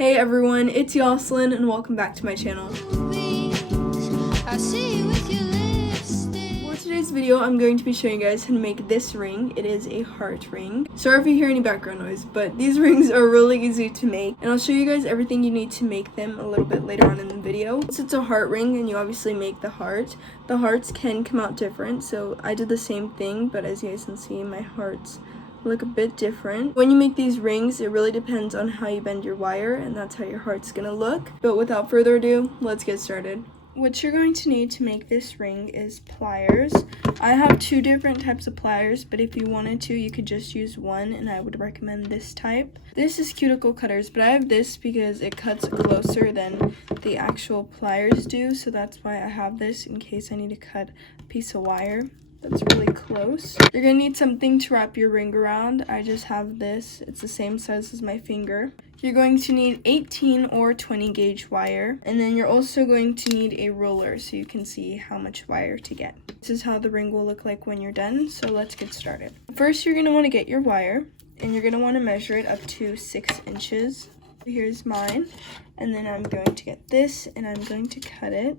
Hey everyone, it's Yoselin and welcome back to my channel. For today's video, I'm going to be showing you guys how to make this ring. It is a heart ring. Sorry if you hear any background noise, but these rings are really easy to make, and I'll show you guys everything you need to make them a little bit later on in the video. Since it's a heart ring and you obviously make the hearts can come out different, so I did the same thing, but as you guys can see, my hearts look a bit different. When you make these rings, it really depends on how you bend your wire, and that's how your heart's gonna look. But without further ado, let's get started. What you're going to need to make this ring is pliers. I have two different types of pliers, but if you wanted to, you could just use one, and I would recommend this type. This is cuticle cutters, but I have this because it cuts closer than the actual pliers do, so that's why I have this in case I need to cut a piece of wire that's really close. You're gonna need something to wrap your ring around. I just have this. It's the same size as my finger. You're going to need 18 or 20 gauge wire, and then you're also going to need a ruler so you can see how much wire to get. This is how the ring will look like when you're done, so let's get started. First, you're gonna wanna get your wire, and you're gonna wanna measure it up to 6 inches. Here's mine, and then I'm going to get this, and I'm going to cut it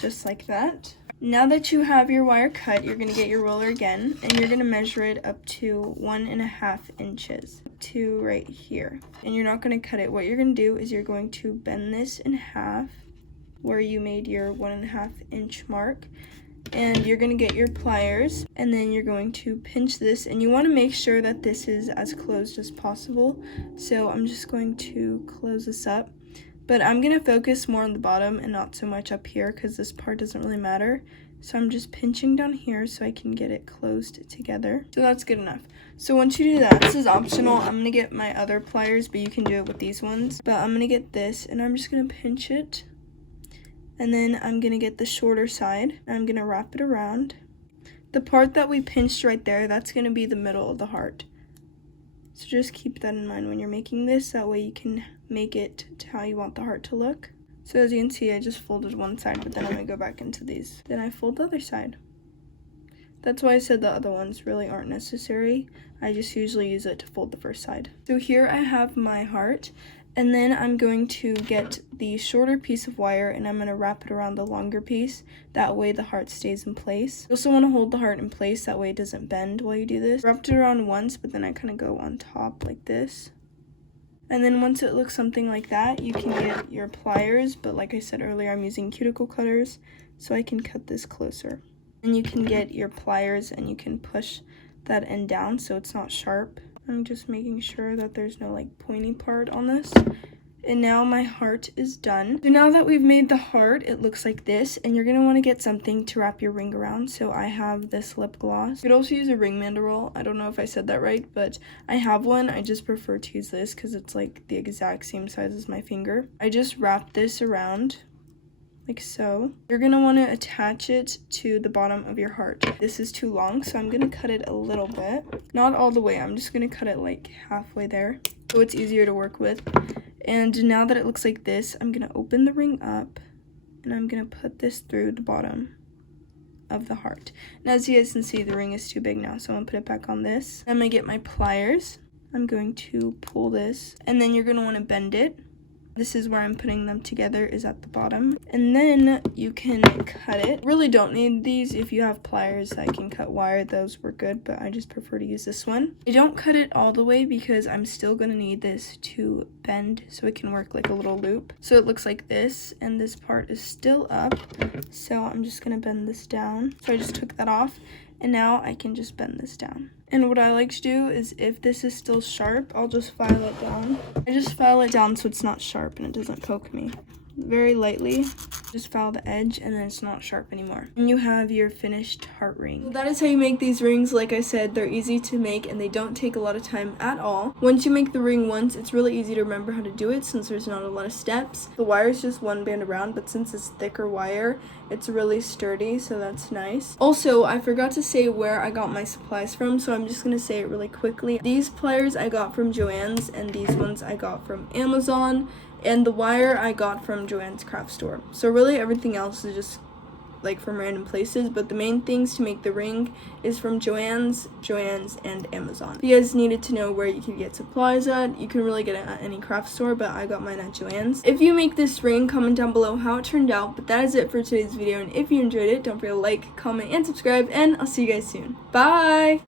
just like that. Now that you have your wire cut, you're going to get your ruler again, and you're going to measure it up to 1.5 inches to right here. And you're not going to cut it. What you're going to do is you're going to bend this in half where you made your 1.5 inch mark. And you're going to get your pliers, and then you're going to pinch this, and you want to make sure that this is as closed as possible. So I'm just going to close this up. But I'm going to focus more on the bottom and not so much up here because this part doesn't really matter. So I'm just pinching down here so I can get it closed together. So that's good enough. So once you do that, this is optional. I'm going to get my other pliers, but you can do it with these ones. But I'm going to get this, and I'm just going to pinch it. And then I'm going to get the shorter side, and I'm going to wrap it around. The part that we pinched right there, that's going to be the middle of the heart. So just keep that in mind when you're making this. That way you can make it to how you want the heart to look. So as you can see, I just folded one side, but then I'm going to go back into these. Then I fold the other side. That's why I said the other ones really aren't necessary. I just usually use it to fold the first side. So here I have my heart, and then I'm going to get the shorter piece of wire, and I'm going to wrap it around the longer piece. That way the heart stays in place. You also want to hold the heart in place, that way it doesn't bend while you do this. Wrapped it around once, but then I kind of go on top like this. And then once it looks something like that, you can get your pliers, but like I said earlier, I'm using cuticle cutters, so I can cut this closer. And you can get your pliers and you can push that end down so it's not sharp. I'm just making sure that there's no like pointy part on this. And now my heart is done. So now that we've made the heart, it looks like this, and you're gonna wanna get something to wrap your ring around. So I have this lip gloss. You could also use a ring mandorol. I don't know if I said that right, but I have one. I just prefer to use this because it's like the exact same size as my finger. I just wrap this around like so. You're gonna wanna attach it to the bottom of your heart. This is too long, so I'm gonna cut it a little bit. Not all the way, I'm just gonna cut it like halfway there, so it's easier to work with. And now that it looks like this, I'm gonna open the ring up, and I'm gonna put this through the bottom of the heart. And as you guys can see, the ring is too big now, so I'm gonna put it back on this. I'm gonna get my pliers. I'm going to pull this, and then you're gonna wanna bend it. This is where I'm putting them together, is at the bottom. And then you can cut it. Really don't need these. If you have pliers that can cut wire, those were good, but I just prefer to use this one. I don't cut it all the way because I'm still gonna need this to bend so it can work like a little loop. So it looks like this, and this part is still up. So I'm just gonna bend this down. So I just took that off, and now I can just bend this down. And what I like to do is if this is still sharp, I'll just file it down. I just file it down so it's not sharp and it doesn't poke me. Very lightly, just file the edge, and then it's not sharp anymore. And you have your finished heart ring. So that is how you make these rings. Like I said, they're easy to make and they don't take a lot of time at all. Once you make the ring once, it's really easy to remember how to do it since there's not a lot of steps. The wire is just one band around, but since it's thicker wire, it's really sturdy, so that's nice. Also, I forgot to say where I got my supplies from, so I'm just gonna say it really quickly. These pliers I got from Joann's, and these ones I got from Amazon. And the wire I got from Joann's craft store. So really everything else is just like from random places, but the main things to make the ring is from Joann's, and Amazon. If you guys needed to know where you can get supplies at, you can really get it at any craft store, but I got mine at Joann's. If you make this ring, comment down below how it turned out, but that is it for today's video, and if you enjoyed it, don't forget to like, comment, and subscribe, and I'll see you guys soon. Bye!